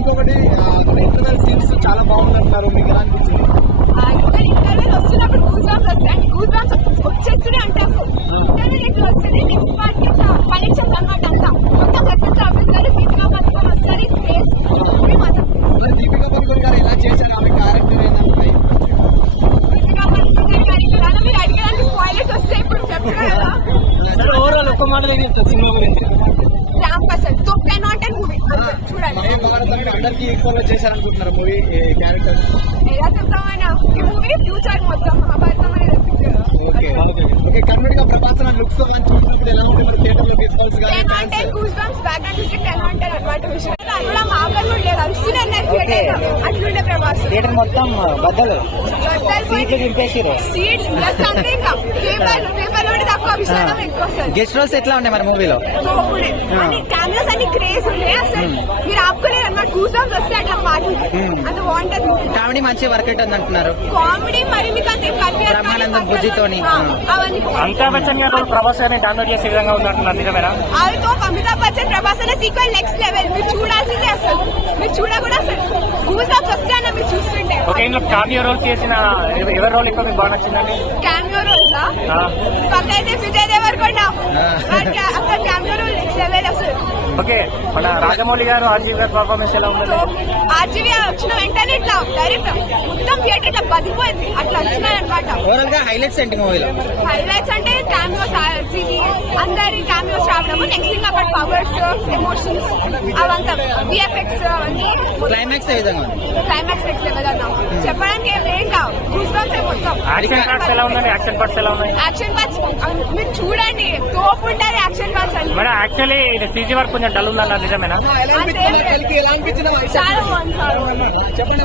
ఇంకొకటి interval scenes చాలా బాగుందంటున్నారు, మీకు ఎలా అనిపించింది? ఇంటర్వెల్ వస్తున్నప్పుడు గూస్ బంప్స్ వస్తాయి, గూస్ బంప్స్ వచ్చేస్తూనే అంటాము. ఇంటర్వెల్ ఇట్లా వస్తుంది, నెక్స్ట్ పార్ట్ కనెక్షన్ అనమాట. అంతా మొత్తం కరెక్ట్ ఆఫీసర్ దీపికా పథకం వస్తుంది. దీపికా పదుకొనే గారు ఎలా చేశారు, ఆమె క్యారెక్టర్ ఏంటంటే దీపికా పథకం గారు మీరు అడిగడానికి స్పాయిలర్స్ వస్తాయి ఇప్పుడు చెప్తున్నా కదా. ఓవరాల్ ఒక్క మాట సినిమా గురించి రామ్ ప్రసాద్ తో 10/10 మూవీ చూడండి. అందరికి ఈక్వల్ గా చేశారనుకుంటున్నారు మూవీ క్యారెక్టర్. ఎలా చెప్తామన్నా ఈ మూవీ ఫ్యూచర్ మొత్తం మహాభారతం అనేది ఓకే కంప్లీట్ గా ప్రభాస్ లుక్స్ చూసినప్పుడు ఎలా ఉంటుంది థియేటర్ లో తీసుకోవాల్సి గూస్ బంప్స్ బ్యాక్గ్రౌండ్ మ్యూజిక్ 10/10 అన్నమాట విషయం. అందులో మాకలు కూడా లేదు, అరుస్తూనే అన్నారు థియేటర్. అట్లుండే ప్రభాస్ థియేటర్ మొత్తం బద్దలు సీట్లు దింపేసిరు. సీట్ ప్లస్ అంటే ఇంకా పేపర్ లోనే తక్కువ విషయం ఎక్కువ వస్తుంది. గెస్ట్ రోల్స్ ఎట్లా ఉన్నాయి మరి మూవీలో? కెమెరాస్ అన్ని క్రేజ్ ఉన్నాయి అసలు మీరు ఆపుకోలేరు అన్నమాట. గూస్ బంప్స్ వస్తే అట్లా పాటలు అంత బాగుంటది. కామెడీ మంచి వర్కౌట్ ఉంది అంటున్నారు. కామెడీ మరి మీకు అంత బ్రహ్మానందం బుజ్జితోని అవన్నీ అమితాబ్ బచ్చన్ గారు ప్రభాస్ గారిని డౌన్లోడ్ చేసే విధంగా ఉందంటున్నారు, నిజమేనా? అదితో అమితాబ్ బచ్చన్ ప్రభాస్ అనే సీక్వెల్ నెక్స్ట్ లెవెల్. మీరు చూడాల్సిందే అసలు, మీరు చూడకూడదు అసలు. గూస్ బంప్స్ వస్తే అన్న మీరు చూస్తుంటే. ఓకే, ఇందులో కామియో రోల్ చేసిన ఎవరి రోల్ ఎక్కువ మీకు బాగా నచ్చిందండి? క్యామియో రోల్ పక్కైతే విజయ్ దేవరకొండ అక్కడ క్యామియో రోల్ నెక్స్ట్ లెవెల్ అసలు. ఓకే, మన రాజమౌళి గారు ఆర్జీవి గారు పర్ఫార్మెన్స్ ఎలా ఉంది? ఆర్జీవి వచ్చిన వెంటనే ఇట్లా డైరెక్ట్ మొత్తం థియేటర్ ఇట్లా బతికిపోయింది, అట్లా వచ్చినాయి అనమాట. ఓవరాల్ గా హైలైట్స్ ఏంటి మూవీలో? హైలైట్స్ అంటే క్యామియోస్ అందరి క్యామియోస్ రావడము, నెక్స్ట్ థింగ్ అక్కడ పవర్స్ ఎమోషన్స్ అవంతా విఎఫ్ఎక్స్ అన్ని. క్లైమాక్స్ ఏ విధంగా? క్లైమాక్స్ నెక్స్ట్ లెవెల్ అన్నా చెప్పడానికి ఏం కావు. గూస్ బంప్స్ మొత్తం. యాక్షన్ పార్ట్స్ ఎలా ఉందండి? యాక్షన్ పార్ట్స్ ఎలా ఉన్నాయి? యాక్షన్ పార్ట్స్ మీరు చూడండి, తోపు ఉంటారు యాక్షన్ పార్ట్స్ అన్ని. మేడం యాక్చువల్లీ ఇది సీజీ వర్క్ కొంచెం డల్ ఉందన్నారు, నిజమేనా? ఎలా అనిపించింది? చాలా బాగుంది. చెప్పండి.